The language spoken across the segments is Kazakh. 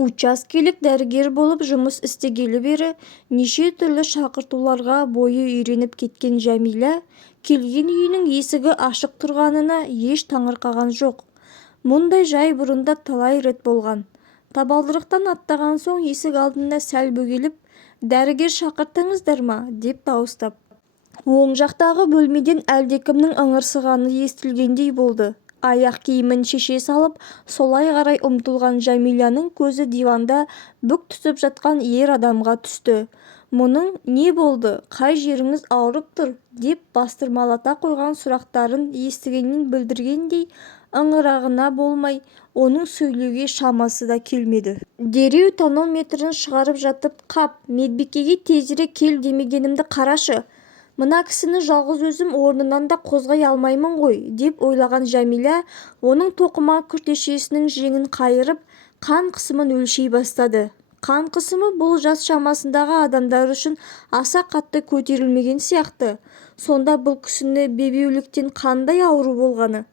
Учаскелік дәрігер болып жұмыс істегелі бері неше түрлі шақыртуларға бойы үйреніп кеткен Жәмила келген үйінің есігі ашық тұрғанына еш таңырқаған жоқ. Мұндай жай бұрында талай рет болған. Табалдырықтан аттаған соң есік алдында сәл бөгеліп, «Дәрігер шақырттыңыздар ма?» деп дауыстап. Оң жақтағы бөлмеден әлдекімнің ыңырсығаны естілгендей болды. Аяқ киімін шеше салып, солай қарай ұмтылған Жәмиланың көзі диванда бүк түсіп жатқан ер адамға түсті. «Мұның не болды? Қай жеріңіз ауырып тұр?» деп бастырмалата қойған сұрақтарын естігеннен білдіргендей ыңырағына болмай, оның сөйлеуге шамасы да келмеді. Дереу тонометрін шығарып жатып, «Қап, медбикеге тезірек кел демегенімді қарашы. Мына кісіні жалғыз өзім орнынан да қозғай алмаймын ғой», деп ойлаған Жәмила оның тоқыма күртешесінің жеңін қайырып, қан қысымын өлшей бастады. Қан қысымы бұл жас шамасындағы адамдар үшін аса қатты көтерілмеген сияқты. Сонда бұл кісіні бебеуліктен қандай ауру болғаны?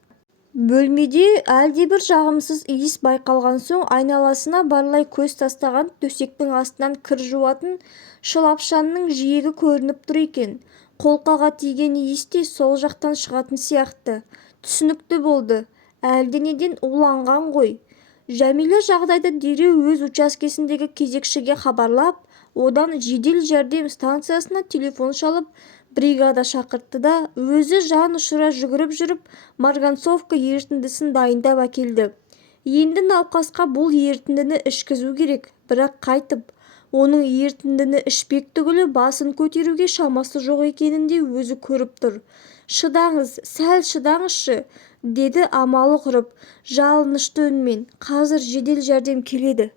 Бөлмеде әлдебір жағымсыз иіс байқалған соң айналасына барлай көз тастаған төсектің астынан кір жуатын шылапшанның жиегі көрініп тұр екен. Қолқаға тиген иіс те сол жақтан шығатын сияқты. Түсінікті болды. Әлденеден уланған ғой. Жәмила жағдайды дереу өз учаскесіндегі кезекшіге хабарлап, одан жедел жәрдем станциясына телефон шалып, бригада шақыртты да өзі жан ұшыра жүгіріп жүріп марганцовка ерітіндісін дайындап әкелді. Енді науқасқа бұл ерітіндіні ішкізу керек, бірақ қайтып. Оның ерітіндіні ішпек түгілі басын көтеруге шамасы жоқ екенін де өзі көріп тұр. «Шыдаңыз, сәл шыдаңызшы», деді амалы құрып, жалынышты үнмен. «Қазір жедел жәрдем келеді».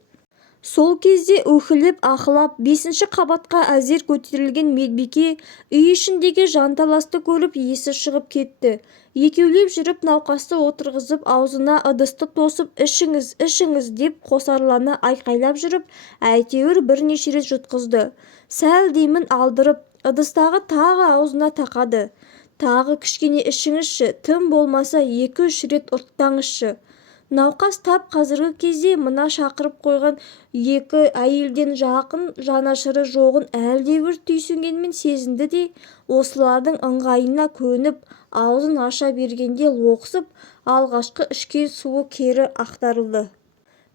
Сол кезде өкіліп ақылап 5-ші қабатқа әзер көтерілген медбике үй ішіндегі жанталасты көріп есі шығып кетті. Екеулеп жүріп науқасты отырғызып аузына ыдысты тосып «Ішіңіз, ішіңіз» деп қосарлана айқайлап жүріп, әйтеуір бірнеше рет жұтқызды. Сәл демін алдырып, ыдыстағы тағы аузына тақады. «Тағы кішкене ішіңізші, тым болмаса 2-3 рет ұрттаңызшы». Науқас тап қазіргі кезде мына шақырып қойған екі әйелден жақын жанашыры жоғын әлдебір түйсінгенмен сезінді де, осылардың ыңғайына көніп, аузын аша бергенде лоқсып, алғашқы ішкен суы кері ақтарылды.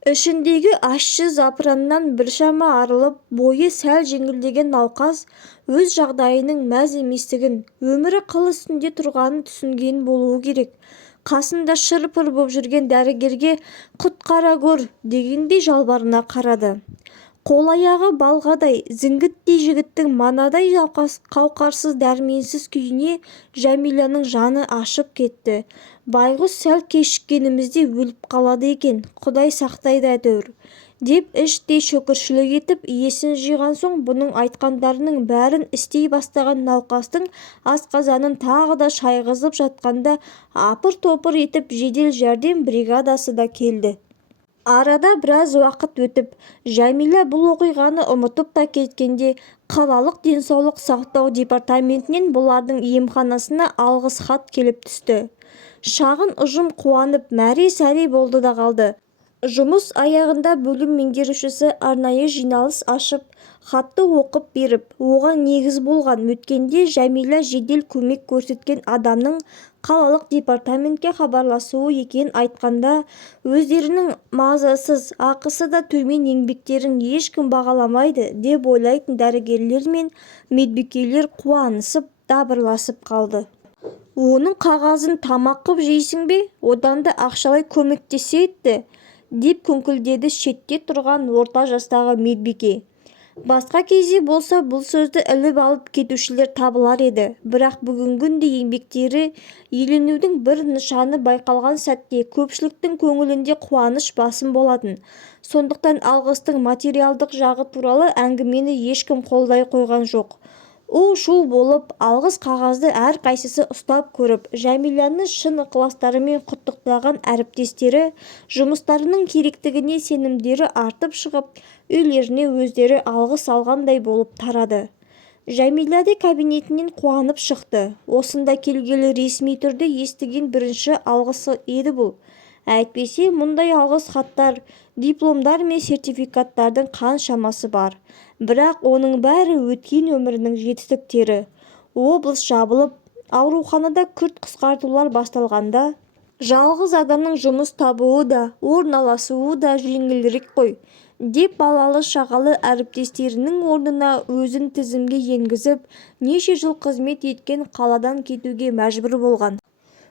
Ішіндегі ащы запыраннан біршама арылып, бойы сәл жеңілдеген науқас өз жағдайының мәз еместігін, өмірі қыл үстінде тұрғанын түсінген болуы керек. Қасында шыр-пыр боп жүрген дәрігерге «Құтқара гөр» дегендей жалбарына қарады. Қол-аяғы балғадай, зіңгіттей жігіттің манадай қауқарсыз дәрменсіз күйіне Жәмиланың жаны ашып кетті. «Байғұс сәл кешіккенімізде өліп қалады екен, Құдай сақтайды әйтеуір», деп іштей шүкіршілік етіп есін жиған соң бұның айтқандарының бәрін істей бастаған науқастың асқазанын тағы да шайғызып жатқанда апыр-топыр етіп жедел жәрдем бригадасы да келді. Арада біраз уақыт өтіп, Жәмила бұл оқиғаны ұмытып та кеткенде қалалық денсаулық сақтау департаментінен бұлардың емханасына алғыс хат келіп түсті. Шағын ұжым қуанып мәре-сәре болды да қалды. Жұмыс аяғында бөлім меңгерушісі арнайы жиналыс ашып, хатты оқып беріп, оған негіз болған өткенде Жәмила жедел көмек көрсеткен адамның қалалық департаментке хабарласуы екен айтқанда, өздерінің мазасыз, ақысы да төмен еңбектерін ешкім бағаламайды деп ойлайтын дәрігерлер мен медбикелер қуанысып, дабырласып қалды. «Оның қағазын тамақ қып жейсің бе? Одан да ақшалай көмектеседі», деп күңкілдеді шетте тұрған орта жастағы медбике. Басқа кезде болса бұл сөзді іліп алып кетушілер табылар еді, бірақ бүгінгіндей еңбектері еленудің бір нышаны байқалған сәтте көпшіліктің көңілінде қуаныш басым болатын. Сондықтан алғыстың материалдық жағы туралы әңгімені ешкім қолдай қойған жоқ. У-шу болып алғыс қағазды әрқайсысы ұстап көріп, Жәмиланы шын ықыластарымен құттықтаған әріптестері жұмыстарының керектігіне сенімдері артып шығып, үйлеріне өздері алғыс алғандай болып тарады. Жәмила де кабинетінен қуанып шықты. Осында келгелі ресми түрде естіген бірінші алғысы еді бұл. Әйтпесе мұндай алғыс хаттар, дипломдар мен сертификаттардың қаншамасы бар. Бірақ оның бәрі өткен өмірінің жетістіктері. Облыс жабылып, ауруханада күрт қысқартулар басталғанда, жалғыз адамның жұмыс табуы да, орналасуы да жеңілірек қой, деп балалы шағалы әріптестерінің орнына өзін тізімге енгізіп, неше жыл қызмет еткен қаладан кетуге мәжбүр болған.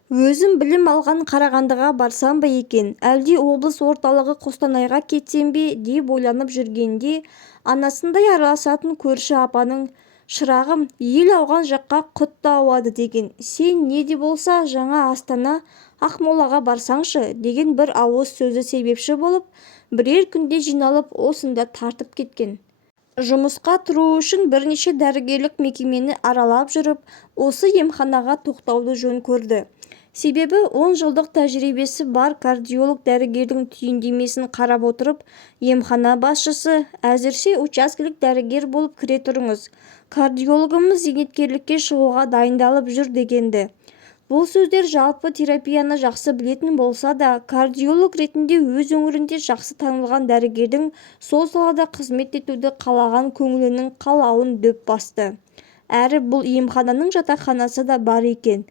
Өзім білім алған Қарағандыға барсам ба екен, әлде облыс орталығы Қостанайға кетсем бе деп ойланып жүргенде, анасындай араласатын көрші апаның «Шырағым, ел ауған жаққа құт та ауады» деген, «Сен не де болса жаңа Астана, Ақмолаға барсаңшы» деген бір ауыз сөзі себепші болып, бірер күнде жиналып осында тартып кеткен. Жұмысқа тұру үшін бірнеше дәрігерлік мекемені аралап жүріп, осы емханаға тоқтауды жөн көрді. Себебі 10 жылдық тәжірибесі бар кардиолог дәрігердің түйіндемесін қарап отырып, емхана басшысы, әзірше учаскелік дәрігер болып кіре тұрыңыз, кардиологымыз зейнеткерлікке шығуға дайындалып жүр дегенді. Бұл сөздер жалпы терапияны жақсы білетін болса да, кардиолог ретінде өз өңірінде жақсы танылған дәрігердің сол салада қызмет етуді қалаған көңілінің қалауын дөп басты. Әрі бұл емхананың жатақханасы да бар екен.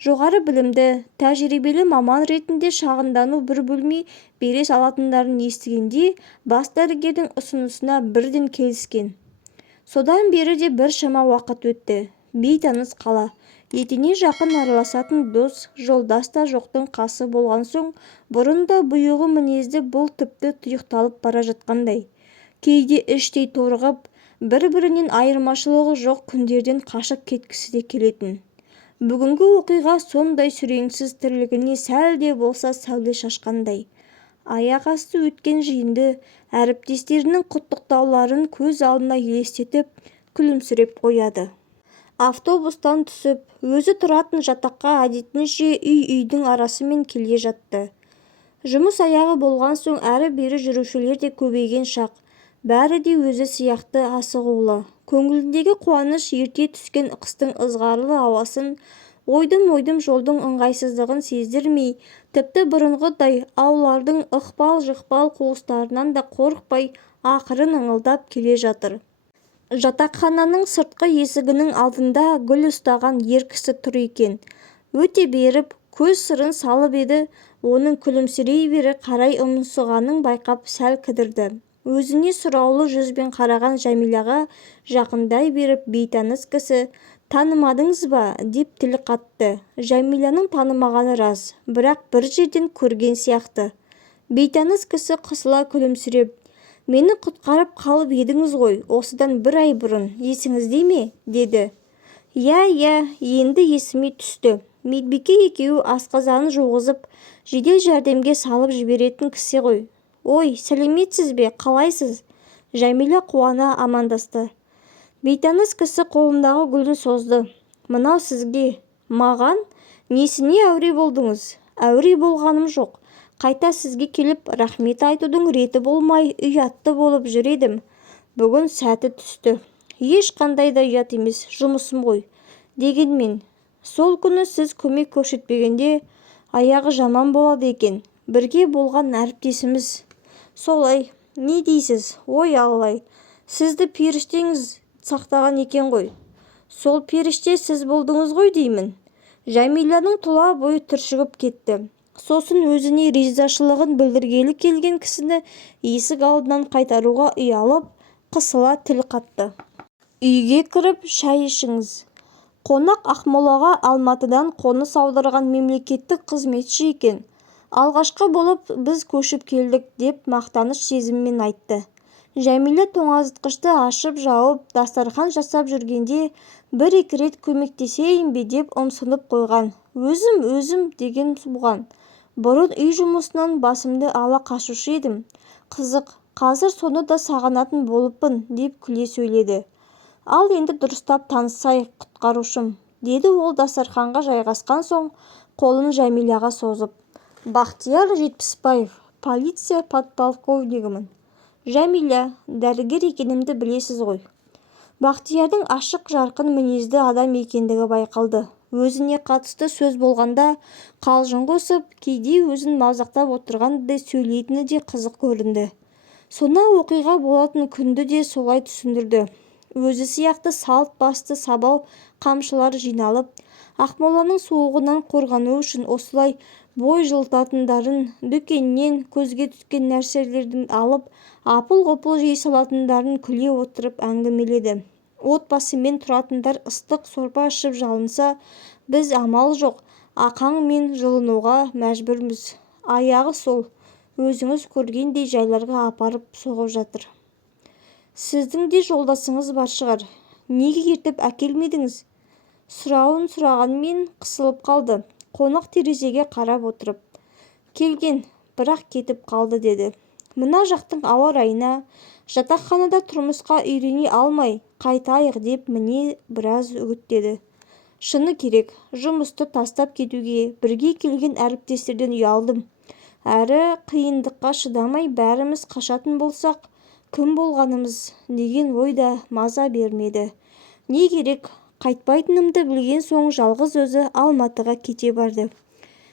Жоғары білімді, тәжірибелі маман ретінде шағындану бір бөлме бере алатындарын естігенде, бас дәрігердің ұсынысына бірден келіскен. Содан бері де бір шама уақыт өтті. Бейтаныс қала, етене жақын араласатын дос, жолдас та жоқтың қасы болған соң, бұрын да бұйығы мінезді бұл тіпті тұйықталып бара жатқандай. Кейде іштей торығып, бір-бірінен айырмашылығы жоқ күндерден қашып кеткісі де келетін. Бүгінгі оқиға сондай сүреңсіз тірлігіне сәл де болса сәуле шашқандай. Аяқ асты өткен жиынды әріптестерінің құттықтауларын көз алдына елестетіп, күлімсіреп қояды. Автобустан түсіп, өзі тұратын жатаққа әдетінше үй-үйдің арасымен келе жатты. Жұмыс аяғы болған соң әрі-бері жүрушілер де көбейген шақ. Бәрі де өзі сияқты асығулы. Көңіліндегі қуаныш ерте түскен қыстың ызғарлы ауасын, ойдым-ойдым жолдың ыңғайсыздығын сездірмей, тіпті бұрынғыдай аулардың ықпал-жықпал қуыстарынан да қорықпай, ақырын ыңылдап келе жатыр. Жатақхананың сыртқы есігінің алдында гүл ұстаған ер кісі тұр екен. Өте беріп, көз сырын салып еді, оның күлімсірей бері қарай ұмсығанын байқап сәл кідірді. Өзіне сұраулы жүзбен қараған Жәмилаға жақындай беріп бейтаныс кісі, «Танымадыңыз ба?» деп тіл қатты. Жәмиланың танымағаны рас, бірақ бір жерден көрген сияқты. Бейтаныс кісі қысыла күлімсіреп, «Мені құтқарып қалып едіңіз ғой, осыдан 1 ай бұрын, есіңізде ме?» деді. «Иә, енді есіме түсті. Медбике екеуі асқазанын жуғызып, жедел жәрдемге салып жіберетін кісі ғой. Ой, сәлеметсіз бе, қалайсыз?» Жәмила қуана амандасты. Бейтаныс кісі қолындағы гүлін созды. «Мынау сізге». «Маған? Несіне әуре болдыңыз?» «Әуре болғаным жоқ. Қайта сізге келіп рахмет айтудың реті болмай, ұятты болып жүр едім. Бүгін сәті түсті. Ешқандай да ұят емес, жұмысым ғой. Дегенмен, сол күні сіз көмек көрсетпегенде аяғы жаман болады екен. Бірге болған әріптесіміз». «Солай, не дейсіз? Ой Аллай, сізді періштеңіз сақтаған екен ғой». «Сол періште сіз болдыңыз ғой деймін». Жәмиланың тұла бойы түршігіп кетті. Сосын өзіне ризашылығын білдіргелі келген кісіні есік алдынан қайтаруға ұялып, қысыла тіл қатты. «Үйге кіріп шай ішіңіз». Қонақ Ақмолаға Алматыдан қоныс аударған мемлекеттік қызметші екен. «Алғашқы болып біз көшіп келдік» деп мақтаныш сезіммен айтты. Жәмила тоңазытқышты ашып жауып, дастархан жасап жүргенде бір-екі рет көмектесейін бе деп ұмсынып қойған. Өзім деген бұған. Бұрын үй жұмысынан басымды ала қашушы едім. Қызық, қазір соны да сағынатын болыппын деп күле сөйледі. «Ал енді дұрыстап танысайық, құтқарушым», деді ол дастарханға жайғасқан соң, қолын Жәмилаға созып. «Бақтияр Жетпісбаев, полиция подполковнигімін. Жәмила, дәрігер екенімді білесіз ғой». Бақтиярдың ашық жарқын мінезді адам екендігі байқалды. Өзіне қатысты сөз болғанда қалжың қосып, кейде өзін мазақтап отырғанды сөйлейтіні де қызық көрінді. Сонау оқиға болатын күнді де солай түсіндірді. Өзі сияқты салт басты сабау қамшылар жиналып, Ақмоланың суығынан қорғану үшін осылай бой жылтатындарын, дүкеннен көзге түскен нәрселердің алып, апыл-ғұпыл жей салатындарын күле отырып әңгімеледі. Отбасымен тұратындар ыстық сорпа ішіп жалынса, біз амал жоқ, ақаң мен жылынуға мәжбүрміз. Аяғы сол, өзіңіз көргендей жайларға апарып соғып жатыр. Сіздің де жолдасыңыз бар шығар. Неге ертіп әкелмедіңіз? Сұрауын сұрағанмен қысылып қалды. Қонақ терезеге қарап отырып. Келген, бірақ кетіп қалды деді. Мына жақтың ауа райына, жатақханада тұрмысқа үйрене алмай қайтайық деп міне біраз үгіттеді. Шыны керек, жұмысты тастап кетуге бірге келген әріптестерден ұялдым. Әрі қиындыққа шыдамай бәріміз қашатын болсақ, кім болғанымыз деген ойда маза бермеді. Не керек, қайтпайтынымды білген соң жалғыз өзі Алматыға кете барды.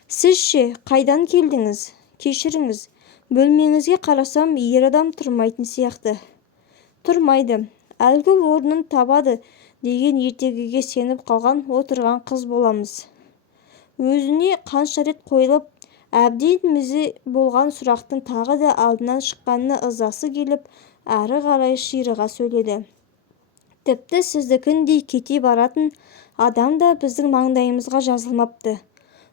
Сіз ше, қайдан келдіңіз? Кешіріңіз, бөлмеңізге қарасам ер адам тұрмайтын сияқты. Тұрмайды, әлгі орнын табады деген ертегіге сеніп қалған отырған қыз боламыз. Өзіне қанша рет қойылып, әбден мезі болған сұрақтың тағы да алдынан шыққанына ызасы келіп, әрі қарай ширыға сөйледі. Тіпті сіздікіндей кете баратын адам да біздің маңдайымызға жазылмапты.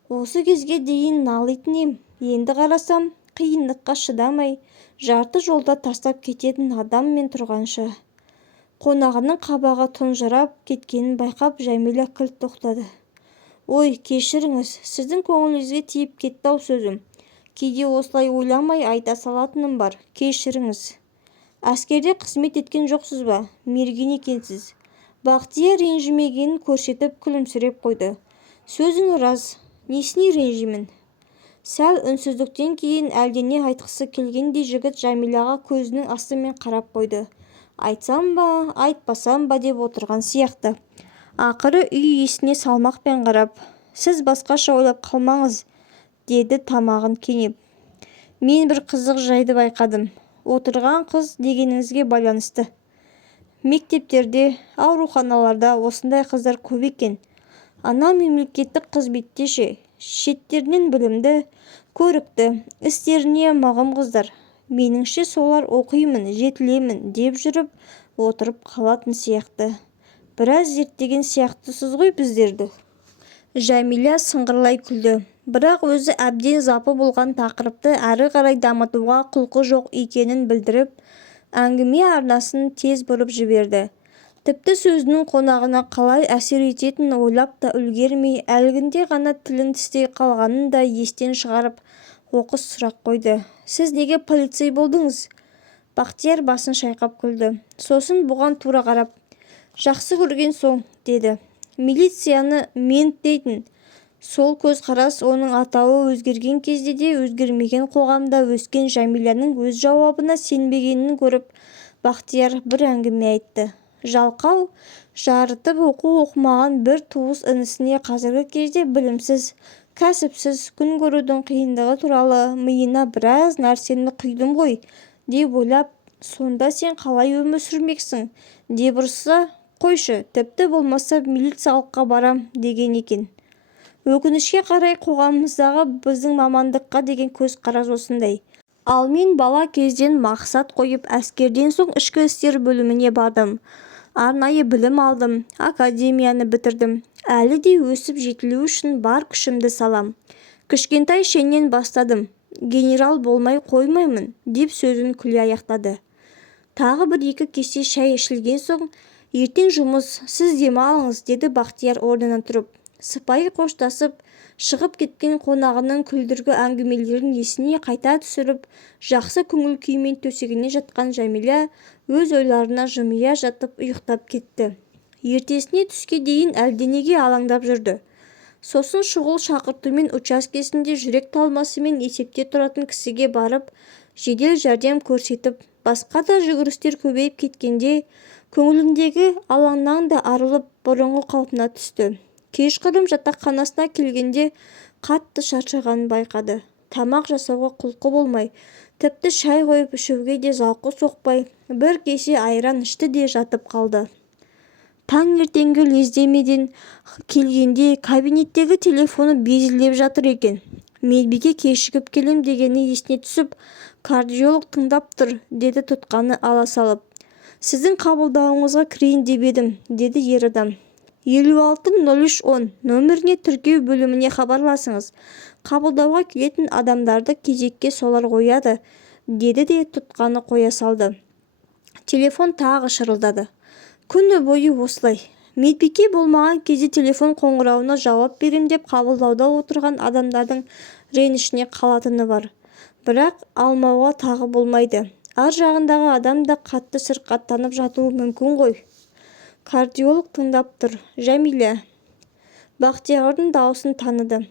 Осы кезге дейін налитын ем, енді қарасам, қиындыққа шыдамай, жарты жолда тастап кететін адаммен тұрғанша. Қонағының қабағы тұнжырап кеткенін байқап Жәмила кілт тоқтады. Ой, кешіріңіз, сіздің көңіліңізге тиіп кетті-ау сөзім. Кейде осылай ойламай айта салатыным бар, кешіріңіз. Әскерде қызмет еткен жоқсыз ба? Мерген екенсіз. Бақтияр ренжімегенін көрсетіп күлімсіреп қойды. Сөзің рас, несіне ренжімін? Сәл үнсіздіктен кейін әлдене айтқысы келгендей жігіт Жәмилаға көзінің астымен қарап қойды. Айтсам ба, айтпасам ба деп отырған сияқты. Ақыры үй иесіне салмақпен қарап, сіз басқаша ойлап қалмаңыз, деді тамағын кенеп. Мен бір қызық жайды байқадым. Отырған қыз дегеніңізге байланысты. Мектептерде, ауруханаларда осындай қыздар көп екен. Ана мемлекеттік қызметте ше, шеттерінен білімді, көрікті, істеріне мағым қыздар. Меніңше солар оқимын, жетілемін деп жүріп отырып қалатын сияқты. Біраз зерттеген сияқтысыз ғой біздерді. Жәмила сыңғырлай күлді. Бірақ өзі әбден запы болған тақырыпты әрі қарай дамытуға құлқы жоқ екенін білдіріп, әңгіме арнасын тез бұрып жіберді. Тіпті сөзінің қонағына қалай әсер ететінін ойлап та үлгермей, әлгінде ғана тілін тістей қалғанын да естен шығарып, оқыс сұрақ қойды. Сіз неге полицей болдыңыз? Бақтияр басын шайқап күлді. Сосын бұған тура қарап, жақсы көрген соң, деді. Милицияны мент дейтін. Сол көзқарас оның атауы өзгерген кезде де өзгермеген қоғамда өскен Жәмиланың өз жауабына сенбегенін көріп, Бақтияр бір әңгіме айтты. Жалқау, жарытып оқымаған бір туыс інісіне қазіргі кезде білімсіз, кәсіпсіз күн көрудің қиындығы туралы миына біраз нәрсені құйдым ғой, деп ойлап, сонда сен қалай өмір сүрмексің, деп ұрса, қойшы, тіпті болмаса милициялыққа барам деген екен. Өкінішке қарай қоғамымыздағы біздің мамандыққа деген көзқарас осындай. Ал мен бала кезден мақсат қойып, әскерден соң ішкі істер бөліміне бардым. Арнайы білім алдым, академияны бітірдім. Әлі де өсіп жетілу үшін бар күшімді салам. Кішкентай шеннен бастадым. Генерал болмай қоймаймын, деп сөзін күле аяқтады. Тағы бір екі кесе шай ішілген соң, ертең жұмыс, сіз демалыңыз, деді Бақтияр орнынан тұрып. Сыпайы қоштасып, шығып кеткен қонағының күлдіргі әңгімелерін есіне қайта түсіріп, жақсы көңіл күймен төсегіне жатқан Жәмила өз ойларына жымия жатып ұйықтап кетті. Ертесіне түске дейін әлденеге алаңдап жүрді. Сосын шұғыл шақыртумен учаскесінде жүрек талмасымен есепте тұратын кісіге барып, жедел жәрдем көрсетіп, басқа да жүгірістер көбейіп кеткенде, көңіліндегі алаңнан да арылып, бұрынғы қалпына түсті. Кешқұрым жатақханасына келгенде қатты шаршағанын байқады. Тамақ жасауға құлқы болмай, тіпті шай қойып ішуге де зауқы соқпай, бір кесе айран ішті де жатып қалды. Таңертеңгі лездемеден келгенде кабинеттегі телефоны безілдеп жатыр екен. Медбике кешігіп келем дегені есіне түсіп, кардиолог тыңдап тұр, деді тұтқаны ала салып. Сіздің қабылдауыңызға кірейін деп едім, деді ер адам. 56-03-10 нөміріне тіркеу бөліміне хабарласыңыз. Қабылдауға келетін адамдарды кезекке солар қояды, деді де тұтқаны қоя салды. Телефон тағы шырылдады. Күні бойы осылай. Медбике болмаған кезде телефон қоңырауына жауап берем деп қабылдауда отырған адамдардың ренішіне қалатыны бар. Бірақ алмауға тағы болмайды. Ар жағындағы адам да қатты сырқаттанып жатуы мүмкін ғой. Кардиолог тыңдап тұр. Жәмилә. Бақтиярдың дауысын таныды.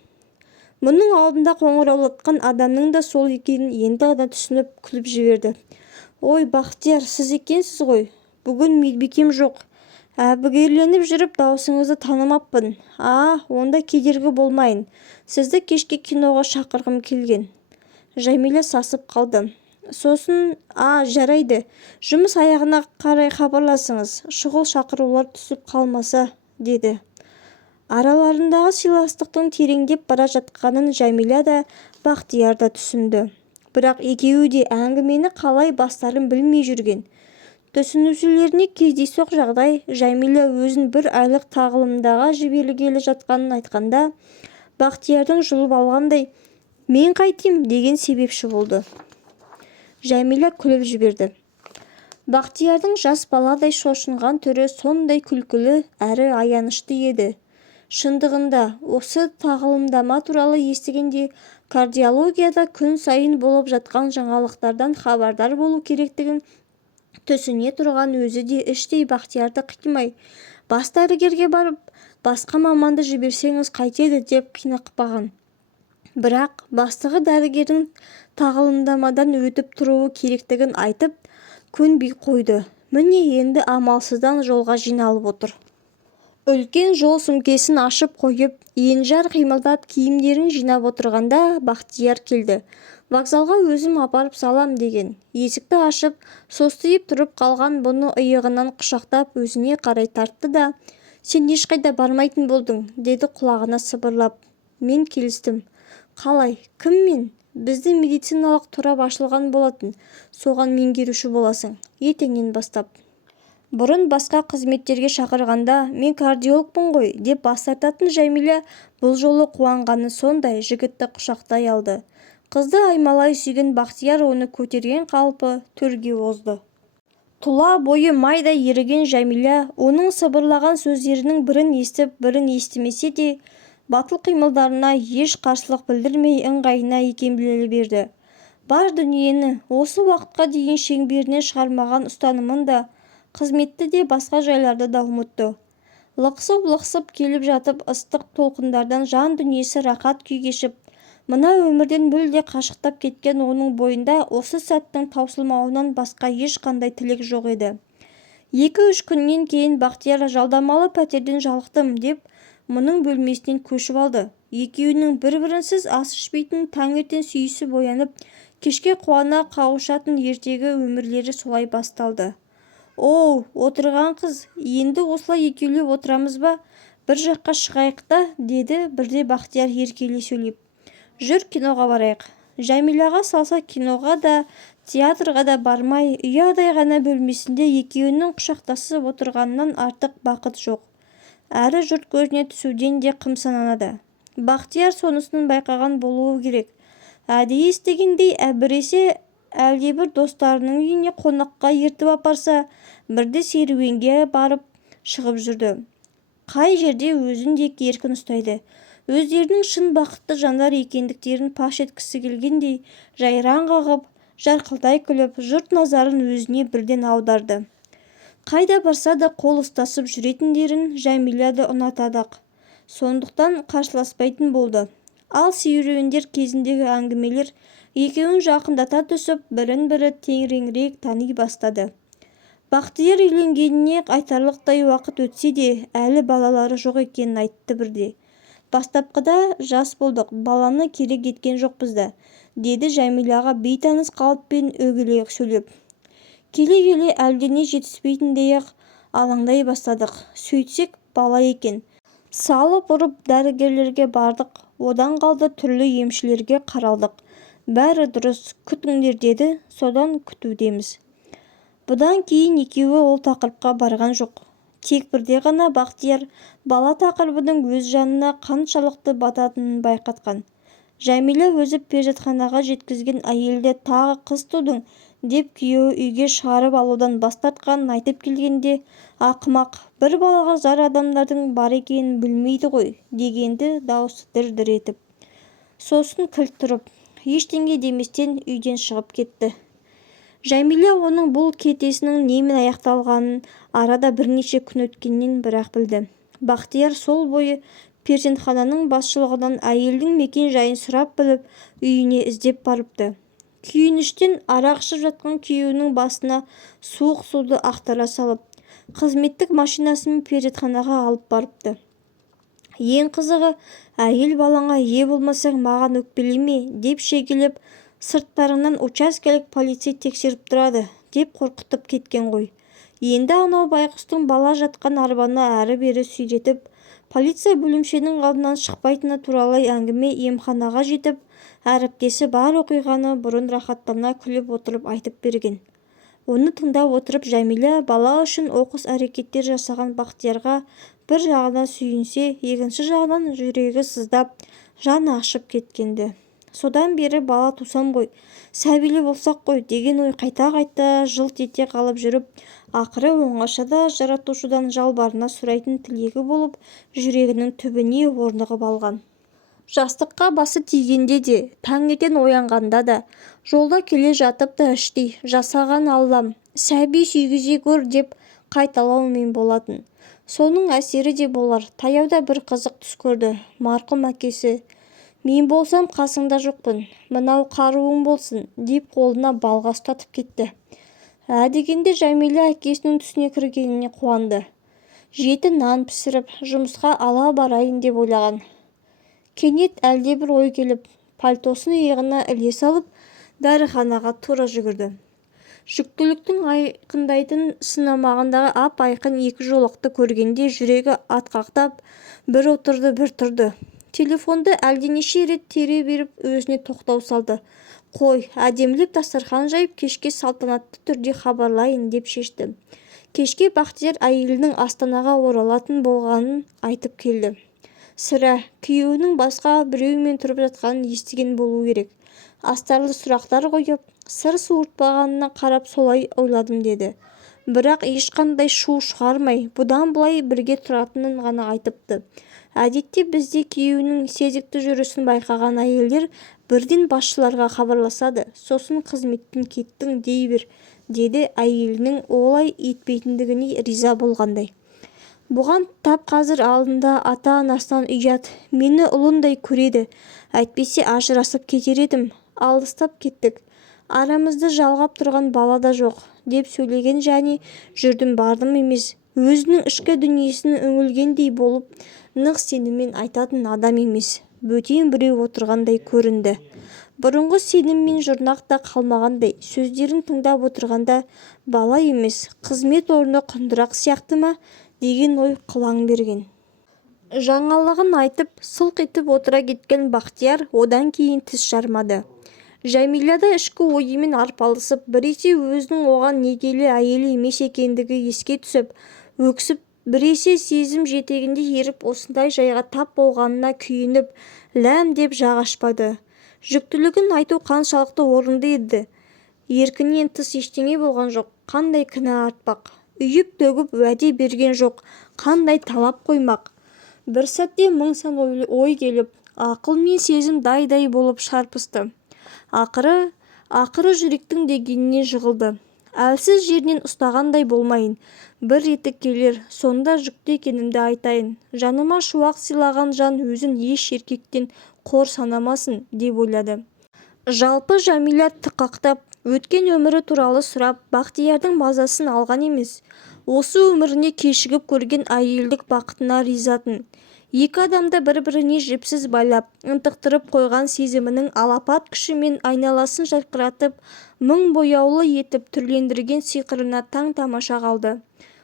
Мұның алдында қоңыраулатқан адамның да сол екенін енді ғана түсініп күліп жіберді. Ой, Бақтияр, сіз екенсіз ғой. Бүгін медбикем жоқ. Әбігерленіп жүріп даусыңызды танымаппын. Онда кедергі болмайын. Сізді кешке киноға шақырғым келген. Жәмилә сасып қалды. Сосын, жарайды. Жұмыс аяғына қарай хабарласыңыз. Шұғыл шақырулар түсіп қалмаса, деді. Араларындағы сыйластықтың тереңдеп бара жатқанын Жәмилә да, Бақтияр да түсінді. Бірақ екеуі де әңгімені қалай бастарын білмей жүрген. Түсінушілеріне кездейсоқ жағдай Жәмилә өзін бір айлық тағылымдаға жіберілгелі жатқанын айтқанда, Бақтиярдың жұлып алғандай, мен қайтем деген себепші болды. Жәмилә күліп жіберді. Бақтиярдың жас баладай шошынған түрі сондай күлкілі әрі аянышты еді. Шындығында осы тағылымдама туралы естігенде кардиологияда күн сайын болып жатқан жаңалықтардан хабардар болу керектігін түсіне тұрған өзі де іштей Бақтиярды қимай, бас дәрігерге барып, басқа маманды жіберсеңіз қайтеді деп қинақпаған. Бірақ бастығы дәрігердің тағылымдамадан өтіп тұруы керектігін айтып, көнбей қойды. Міне енді амалсыздан жолға жиналып отыр. Үлкен жол сөмкесін ашып қойып, енжар қимылдап киімдерін жинап отырғанда Бақтияр келді. Вокзалға өзім апарып салам деген. Есікті ашып, состиып тұрып қалған бұны иығынан құшақтап өзіне қарай тартты да, сен ешқайда бармайтын болдың, деді құлағына сыбырлап. Мен келістім. Қалай? Кіммен? Бізді медициналық торап ашылған болатын. Соған меңгеруші боласың. Ертеңнен бастап. Бұрын басқа қызметтерге шақырғанда, мен кардиологпын ғой, деп бас тартатын Жәмилә бұл жолы қуанғаны сондай, жігітті құшақтай алды. Қызды аймалай сүйген Бақтияр оны көтерген қалпы төрге озды. Тұла бойы майдай еріген Жәмилә оның сыбырлаған сөздерінің бірін естіп, бірін естімесе де, батыл қимылдарына еш қарсылық білдірмей ыңғайына икемделе берді. Бар дүниені осы уақытқа дейін шеңберінен шығармаған ұстанымын да, қызметті де, басқа жайларды да ұмытты. Лықсып-лықсып келіп жатып ыстық толқындардан жан дүниесі рақат күй кешіп, мына өмірден мүлде қашықтап кеткен оның бойында осы сәттің таусылмауынан басқа ешқандай тілек жоқ еді. 2-3 күннен кейін Бақтияр жалдамалы пәтерден жалықтым деп, мұның бөлмесінен көшіп алды. Екеуінің бір-бірінсіз ас ішпейтін, таңертең сүйісіп оянып, кешке қуана қауышатын ертегі өмірлері солай басталды. Отырған қыз, енді осылай екеулеп отырамыз ба? Бір жаққа шығайық та, деді бірде Бақтияр еркелей сөйлеп. Жүр киноға барайық. Жәмиләға салса киноға да, театрға да бармай, ұядай ғана бөлмесінде екеуінің құшақтасып отырғаннан артық бақыт жоқ. Әрі жұрт көзіне түсуден де қымсынады. Бақтияр сонысын байқаған болуы керек. Әдейі істегендей әбіресе әлдебір достарының үйіне қонаққа ертіп апарса, бірде серуенге барып шығып жүрді. Қай жерде өзін де еркін ұстайды. Өздерінің шын бақытты жандар екендіктерін паш еткісі келгендей, жайраң қағып, жарқылдай күліп, жұрт назарын өзіне бірден аударды. Қайда барса да қол ұстасып жүретіндерін Жәмилә да ұнатады-ақ. Сондықтан қарсыласпайтын болды. Ал серуендер кезіндегі әңгімелер екеуін жақындата түсіп, бірін-бірі тереңірек тани бастады. Бақтияр үйленгеніне айтарлықтай уақыт өтсе де, әлі балалары жоқ екенін айтты бірде. Бастапқыда жас болдық, баланы керек еткен жоқпыз да, деді Жәмилаға бейтаныс қалыппен өгіле сөйлеп. Келе-келе әлдене жетіспейтіндей-ақ алаңдай бастадық. Сөйтсек бала екен. Салып ұрып дәрігерлерге бардық, одан қалды түрлі емшілерге қаралдық. Бәрі дұрыс, күтіңдер деді, содан күтудеміз. Бұдан кейін екеуі ол тақырыпқа барған жоқ. Тек бірде ғана Бақтияр бала тақырыбының өз жанына қаншалықты бататынын байқатқан. Жәмила өзі перзентханаға жеткізген әйелді тағы қыз тудың деп күйеуі үйге шығарып алудан бас тартқанын айтып келгенде, ақымақ, бір балаға зар адамдардың бар екенін білмейді ғой, дегенді даусы дір-дір етіп. Сосын кілт тұрып, ештеңе деместен үйден шығып кетті. Жәмила оның бұл кетесінің немен аяқталғанын арада бірнеше күн өткеннен бірақ білді. Бақтияр сол бойы перзентхананың басшылығынан әйелдің мекен жайын сұрап біліп, үйіне іздеп барыпты. Күйініштен арақ ішіп жатқан күйеуінің басына суық суды ақтара салып, қызметтік машинасымен перзентханаға алып барыпты. Ең қызығы, әйел балаңа ие болмасаң маған өкпелеме деп шегелеп, сырттарыңнан учаскелік полицей тексеріп тұрады деп қорқытып кеткен ғой. Енді анау байқұстың бала жатқан арбаны әрі-бері сүйретіп, полиция бөлімшенің алдынан шықпайтыны туралы әңгіме емханаға жетіп, әріптесі бар оқиғаны бұрын рахаттана күліп отырып айтып берген. Оны тыңдап отырып Жәмила бала үшін оқыс әрекеттер жасаған Бақтиярға бір жағынан сүйінсе, екінші жағынан жүрегі сыздап, жаны ашып кеткенді. Содан бері бала тусам ғой, сәбилі болсақ қой деген ой қайта-қайта жылт ете қалып жүріп, ақыры оңашада жаратушыдан жалбарына сұрайтын тілегі болып, жүрегінің түбіне орнығып алған. Жастыққа басы тигенде де, таңертең оянғанда да, жолда келе жатып та іштей, жасаған Аллам, сәби сүйгізе көр деп қайталаумен болатын. Соның әсері де болар. Таяуда бір қызық түс көрді. Марқұм әкесі, мен болсам қасыңда жоқпын, мынау қаруың болсын, деп қолына балға ұстатып кетті. Дегенде Жәмила әкесінің түсіне кіргеніне қуанды. 7 нан пісіріп, жұмысқа ала барайын деп ойлаған. Кенет әлде бір ой келіп, пальтосын иығына іле салып, дәріханаға тура жүгірді. Жүктіліктің айқындайтын сынамағындағы ап-айқын 2 жолақты көргенде жүрегі атқақтап, бір отырды, бір тұрды. Телефонды әлденеше рет тере беріп өзіне тоқтау салды. Қой, әдемілеп дастархан жайып, кешке салтанатты түрде хабарлайын деп шешті. Кешке Бақтияр әйелінің Астанаға оралатын болғанын айтып келді. Сірә, күйеуінің басқа біреумен тұрып жатқанын естіген болу керек. Астарлы сұрақтар қойып, сыр суыртпағанына қарап солай ойладым деді. Бірақ ешқандай шу шығармай, бұдан былай бірге тұратынын ғана айтыпты. Әдетте бізде күйеуінің сезікті жүрісін байқаған әйелдер бірден басшыларға хабарласады, сосын қызметтен кеттің дей бер, деді әйелінің олай етпейтіндігіне риза болғандай. Бұған тап қазір алдында ата-анасынан ұят, мені ұлындай көреді, әйтпесе ажырасып кетер едім, алыстап кеттік, арамызды жалғап тұрған бала да жоқ, деп сөйлеген және жүрдім бардым емес, өзінің ішкі дүниесін үңілгендей болып, нық сеніммен айтатын адам емес, бөтен біреу отырғандай көрінді. Бұрынғы сеніммен жұрнақта қалмағандай, сөздерін тыңдап отырғанда бала емес, қызмет орны құндырақ сияқты ма, деген ой қылаң берген. Жаңалығын айтып, сылқ етіп отыра кеткен Бақтияр одан кейін тіс жармады. Жәмилада ішкі ойымен арпалысып, біресе өзінің оған некелі әйелі емес екендігі еске түсіп, өксіп, біресе сезім жетегінде еріп осындай жайға тап болғанына күйініп, ләм деп жақ ашпады. Жүктілігін айту қаншалықты орынды еді. Еркінен тыс ештеңе болған жоқ, қандай кінә артпақ. Үйіп-төгіп уәде берген жоқ, қандай талап қоймақ. Бір сәтте мың сан ой келіп, ақыл мен сезім дай-дай болып шарпысты. Ақыры жүректің дегеніне жығылды. Әлсіз жерінен ұстағандай болмайын. Бір реті келер, сонда жүкті екенімді айтайын. Жаныма шуақ сыйлаған жан өзін еш еркектен қор санамасын, деп ойлады. Жалпы Жәмила тықақтап, Өткен өмірі туралы сұрап, Бақтиярдың мазасын алған емес. Осы өміріне кешігіп көрген әйелдік бақытына ризатын. Екі адамды бір-біріне жіпсіз байлап, ынтықтырып қойған сезімінің алапат күшімен айналасын жарқыратып, мың бояулы етіп түрлендірген сиқырына таң-тамаша қалды.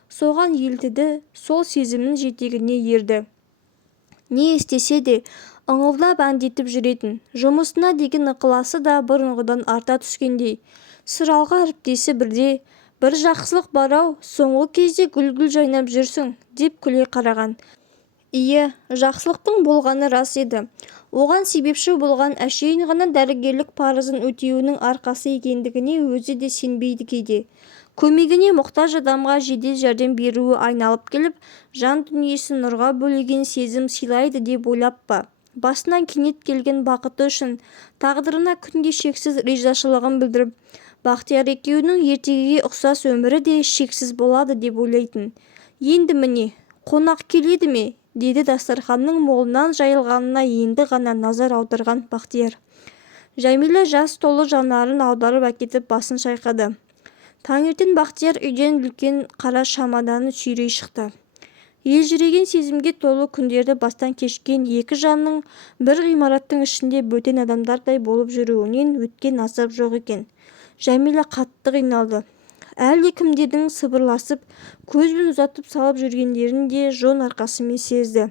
Соған елтіді, сол сезімнің жетегіне ерді. Не істесе де ыңылдап әндетіп жүретін, жұмысына деген ықыласы да бұрынғыдан арта түскендей. Сыралғы әріптесі бірде, бір жақсылық бар-ау, соңғы кезде гүл-гүл жайнап жүрсің, деп күле қараған. Ие, жақсылықтың болғаны рас еді. Оған себепші болған әшейін ғана дәрігерлік парызын өтеуінің арқасы екендігіне өзі де сенбейді кейде. Көмегіне мұқтаж адамға жедел жәрдем беруі айналып келіп, жан дүниесін нұрға бөлеген сезім сыйлайды деп ойлап па? Басынан кенет келген бақыты үшін тағдырына күнде шексіз ризашылығын білдіріп, Бақтияр екеуінің ертегіге ұқсас өмірі де шексіз болады деп ойлайтын. Енді міне, қонақ келеді ме? Деді дастарханның молынан жайылғанына енді ғана назар аударған Бақтияр. Жәмила жас толы жанарын аударып әкетіп басын шайқады. Таңертең Бақтияр үйден үлкен қара шамаданы сүйрей шықты. Елжіреген сезімге толы күндерді бастан кешкен екі жанның бір ғимараттың ішінде бөтен адамдардай болып жүруінен өткен азап жоқ екен. Жәмила қатты қиналды. Әлдекімдердің сыбырласып, көзбен ұзатып салып жүргендерін де жон арқасымен сезді.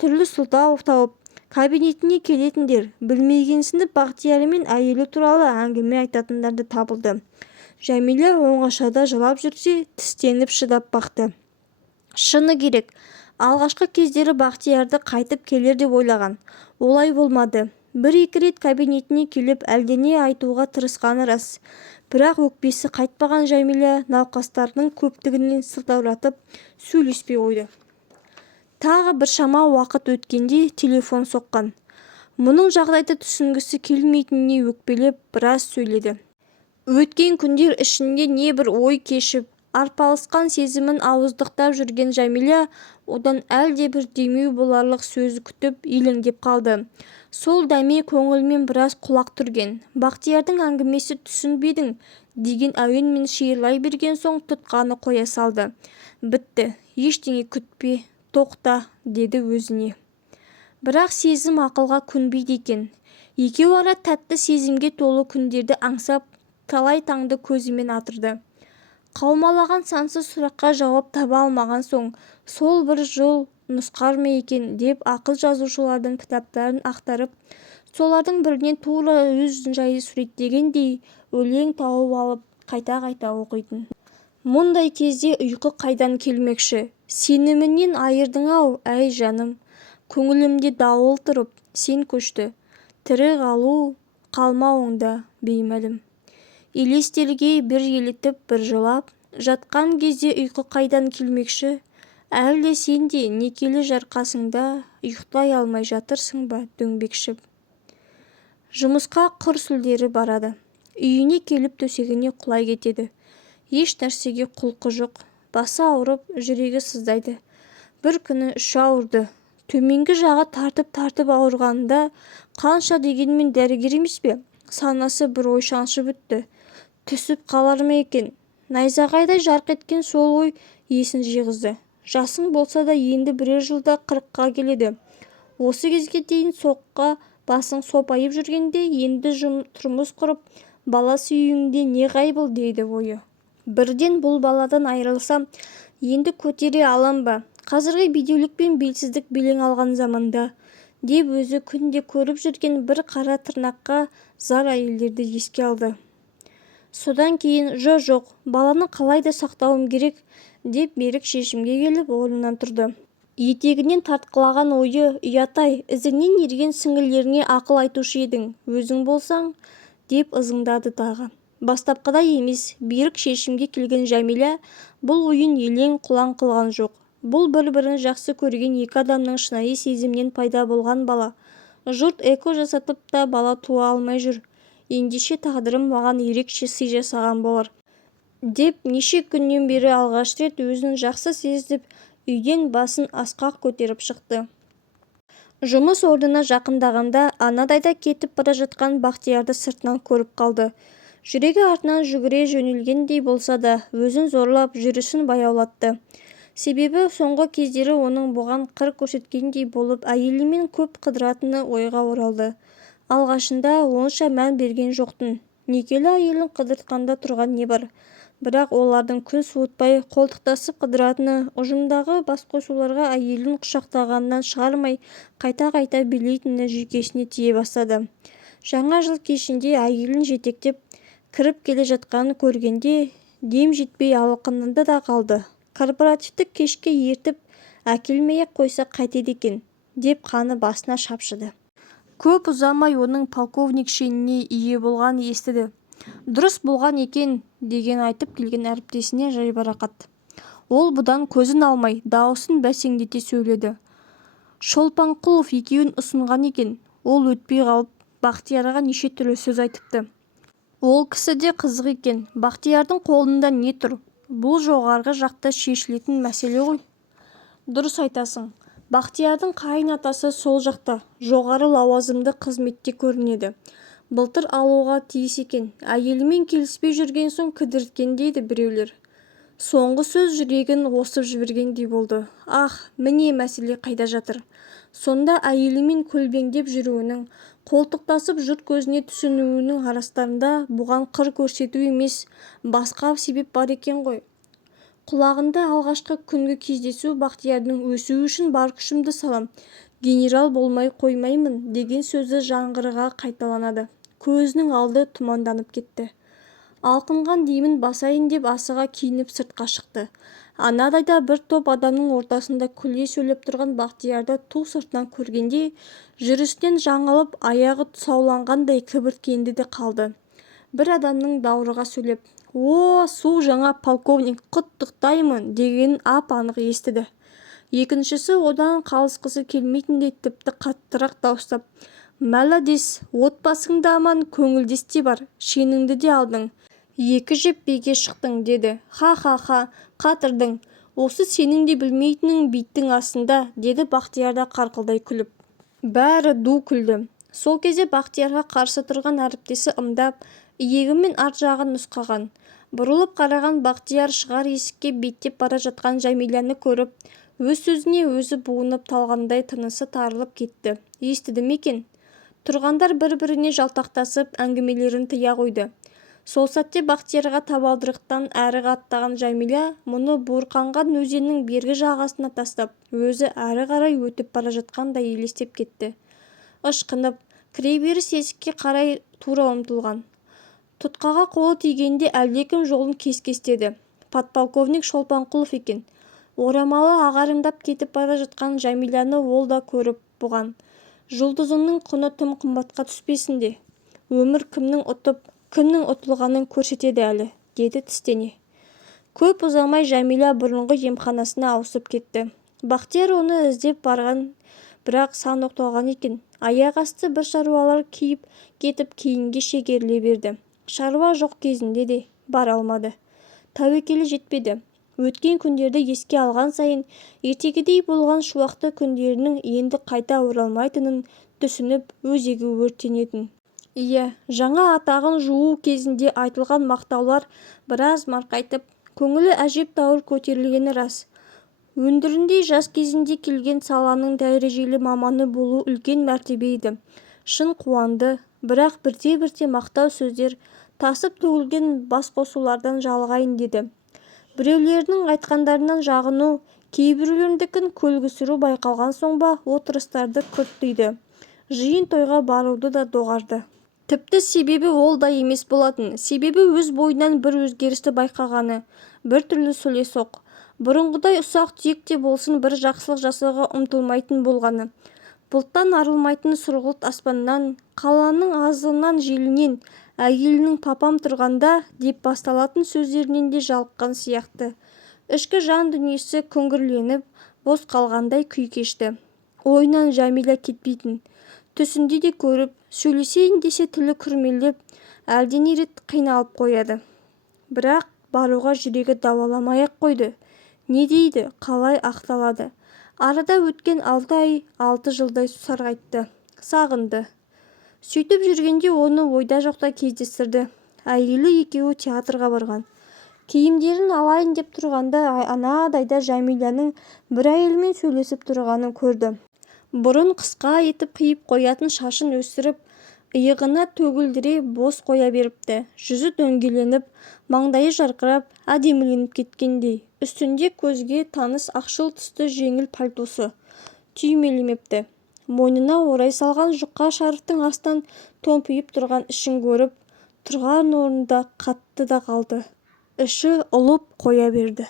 Түрлі сылтау тауып, кабинетіне келетіндер, білмегенсініп Бақтияр мен әйелі туралы әңгіме айтатындарды табылды. Жәмила оңашада жылап жүрсе, тістеніп шыдап бақты. Шыны керек, алғашқы кездері Бақтиярды қайтып келер деп ойлаған. Олай болмады. Бір-екі рет кабинетіне келіп әлдене айтуға тырысқаны рас. Бірақ өкпесі қайтпаған Жәмила науқастардың көптігінен сылтауратып сөйлеспей қойды. Тағы біршама уақыт өткенде телефон соққан. Мұның жағдайды түсінгісі келмейтініне өкпелеп біраз сөйледі. Өткен күндер ішінде не бір ой кешіп, арпалысқан сезімін ауыздықтап жүрген Жәмила одан әлде бір демеу боларлық сөз күтіп елеңдеп қалды. Сол дәме көңілмен біраз құлақ түрген. Бақтиярдың әңгімесі түсінбедің деген әуенмен шиырлай берген соң тұтқаны қоя салды. Бітті, ештеңе күтпе, тоқта, деді өзіне. Бірақ сезім ақылға көнбейді екен. Екеуі ара тәтті сезімге толы күндерді аңсап, талай таңды көзімен атырды. Қаумалаған сансыз сұраққа жауап таба алмаған соң, сол бір жол нұсқар ма екен деп ақыл жазушылардың кітаптарын ақтарып, солардың бірінен тура өз жайы суреттегендей өлең тауып алып, қайта-қайта оқитын. Мұндай кезде ұйқы қайдан келмекші? Сенімінен айырдың-ау, әй жаным. Көңілімде дауыл тұрып, сен көшті. Тірі қалу, қалмауыңда беймәлім. Елестерге бір елітіп, бір жылап, жатқан кезде ұйқы қайдан келмекші? Әлде сен де некелі жар қасыңда ұйықтай алмай жатырсың ба дөңбекшіп? Жұмысқа құр сүлдері барады. Үйіне келіп төсегіне құлай кетеді. Еш нәрсеге құлқы жоқ. Басы ауырып, жүрегі сыздайды. Бір күні іші ауырды. Төменгі жағы тартып ауырғанында қанша дегенмен дәрігер емес пе? Санасы бір ой шаншып өтті. Түсіп қалар ма екен? Найзағайдай жарқ еткен сол ой есін жиғызды. Жасың болса да енді бірер жылда 40-қа келеді. Осы кезге дейін соққа басың сопайып жүргенде енді тұрмыс құрып, бала сүюіңде не ғайбыл дейді ойы. Бірден бұл баладан айырылсам, енді көтере алам ба? Қазіргі бедеулік пен белсіздік белең алған заманда, деп өзі күнде көріп жүрген бір қара тырнаққа зар әйелдерді еске алды. Содан кейін жоқ, баланы қалайда сақтауым керек, деп берік шешімге келіп орнынан тұрды. Етегінен тартқылаған ойы, ұятай, ізіңнен ерген сіңілеріңе ақыл айтушы едің, өзің болсаң, деп ызыңдады тағы. Бастапқыда емес, берік шешімге келген Жәмила бұл ойын елең құлан қылған жоқ. Бұл бір-бірін жақсы көрген екі адамның шынайы сезімнен пайда болған бала. Жұрт эко жасатып та бала туа алмай жүр. Ендеше тағдырым маған ерекше сый жасаған болар, деп неше күннен бері алғаш рет өзін жақсы сездіп, үйден басын асқақ көтеріп шықты. Жұмыс орнына жақындағанда анадайда кетіп бара жатқан Бақтиярды сыртынан көріп қалды. Жүрегі артынан жүгіре жөнелгендей болса да, өзін зорлап жүрісін баяулатты. Себебі соңғы кездері оның бұған қыр көрсеткендей болып әйелімен көп қыдыратыны ойға оралды. Алғашында онша мән берген жоқтын. Некелі әйелін қыдыртқанда тұрған не бар? Бірақ олардың күн суытпай қолтықтасып қыдыратыны, ұжымдағы басқосуларға әйелін құшақтағаннан шығармай қайта-қайта билейтіні жүйкесіне тие бастады. Жаңа жыл кешінде әйелін жетектеп кіріп келе жатқанын көргенде дем жетпей алқынды да қалды. Корпоративтік кешке ертіп әкелмей-ақ қойса қайтеді екен, деп қаны басына шапшыды. Көп ұзамай оның полковник шеніне ие болған естіді. Дұрыс болған екен деген айтып келген әріптесіне жайбарақат. Ол бұдан көзін алмай, дауысын бәсеңдете сөйледі. Шолпанқұлов екеуін ұсынған екен. Ол өтпей қалып, Бақтиярға неше түрлі сөз айтыпты. Ол кісі де қызық екен. Бақтиярдың қолында не тұр? Бұл жоғарғы жақта шешілетін мәселе ғой. Дұрыс айтасың. Бақтиярдың қайын атасы сол жақта, жоғары лауазымды қызметте көрінеді. Былтыр алуға тиіс екен. Әйелімен келіспей жүрген соң кідірткен дейді біреулер. Соңғы сөз жүрегін осып жібергендей болды. Міне мәселе қайда жатыр. Сонда әйелімен көлбеңдеп жүруінің, қолтықтасып жұрт көзіне түсінуінің арасында бұған қыр көрсету емес, басқа себеп бар екен ғой. Құлағында алғашқы күнгі кездесу Бақтиярдың өсуі үшін бар күшімді салам, генерал болмай қоймаймын деген сөзі жаңғырыға қайталанады. Көзінің алды тұманданып кетті. Алқынған деймін басайын деп асыға киініп сыртқа шықты. Анадайда бір топ адамның ортасында күле сөйлеп тұрған Бақтиярды ту сыртынан көргенде жүрістен жаңылып аяғы сауланғандай кібірткенді де қалды. Бір адамның даурыға сөйлеп, су жаңа полковник, құттықтаймын дегенін ап-анық естіді. Екіншісі одан қалысқысы келмейтіндей тіпті қаттырақ дауыстап, «Мәләдес, отбасыңда аман, көңілдес те бар, шеніңді де алдың. Екі жеп беге шықтың» деді. «Ха, қатырдың. Осы сенің де білмейтінің биттің астында» деді Бақтияр да қарқылдай күліп. Бәрі ду күлді. Сол кезде Бақтиярға қарсы тұрған әріптесі ымдап, иегімен арт жағын нұсқаған. Бұрылып қараған Бақтияр шығар есікке беттеп бара жатқан Жәмиләні көріп, өз сөзіне өзі буынып талғандай тынысы тарылып кетті. Естіді ме екен? Тұрғандар бір-біріне жалтақтасып әңгімелерін тыя қойды. Сол сәтте Бақтиярға табалдырықтан әрі аттаған Жәмилә мұны буырқанған өзеннің бергі жағасына тастап, өзі әрі қарай өтіп бара жатқандай елестеп кетті. Ышқынып, кіреберіс есікке қарай тура ұмтылған. Тұтқаға қолы тигенде әлдекім жолын кес-кестеді. Подполковник Шолпанқұлов екен. Орамалы ағарыңдап кетіп бара жатқан Жәмиләні ол да көріп бұған. Жұлдызыңның құны тым қымбатқа түспесін де. Өмір кімнің ұтып, кімнің ұтылғанын көрсетеді әлі, деді тістене. Көп ұзамай Жәмилә бұрынғы емханасына ауысып кетті. Бақтияр оны іздеп барған, бірақ сан оқталған екен. Аяқ асты бір шаруалар киіп кетіп кейінге шегеріле берді. Шаруа жоқ кезінде де бара алмады. Тәуекелі жетпеді. Өткен күндерді еске алған сайын ертегідей болған шуақты күндерінің енді қайта оралмайтынын түсініп өзегі өртенетін. Жаңа атағын жуу кезінде айтылған мақтаулар біраз марқайтып, көңілі әжептәуір көтерілгені рас. Өндіріндей жас кезінде келген саланың дәрежелі маманы болу үлкен мәртебе еді. Шын қуанды, бірақ бірте-бірте мақтау сөздер тасып төгілген басқосулардан жалығайын деді. Біреулерінің айтқандарынан жағыну, кейбіреулеріндікін көлгісіру байқалған соң ба отырыстарды күрттейді. Жиын тойға баруды да доғарды. Тіпті себебі ол да емес болатын. Себебі өз бойынан бір өзгерісті байқағаны, бір түрлі сөйлесоқ. Бұрынғыдай ұсақ түйекте болсын бір жақсылық жасауға ұмтылмайтын болғаны. Бұлттан арылмайтын сұрғылт аспаннан, қаланың азығынан желінен, әйелінің папам тұрғанда деп басталатын сөздерінен де жалыққан сияқты. Ішкі жан дүниесі күңгірленіп, бос қалғандай күй кешті. Ойынан Жәмилә кетпейтін. Түсінде де көріп, сөйлесейін десе тілі күрмелеп, әлден рет қиналып қояды. Бірақ баруға жүрегі дауаламай-ақ қойды. Не дейді, қалай ақталады? Арада өткен 6 ай, 6 жылдай сарғайтты. Сағынды. Сөйтіп жүргенде оны ойда жоқта кездестірді. Әйелі екеуі театрға барған. Киімдерін алайын деп тұрғанда анадайда Жәмиләнің бір әйелмен сөйлесіп тұрғанын көрді. Бұрын қысқа етіп қиып қоятын шашын өсіріп, иығына төгілдіре бос қоя беріпті. Жүзі дөңгеленіп, маңдайы жарқырап, әдеміленіп кеткендей. Үстінде көзге таныс ақшыл түсті жеңіл пальтосы түймелемепті. Мойнына орай салған жұқа шарфтың астан томпиып тұрған ішін көріп, тұрған орнында қатты да қалды. Іші ұлып қоя берді.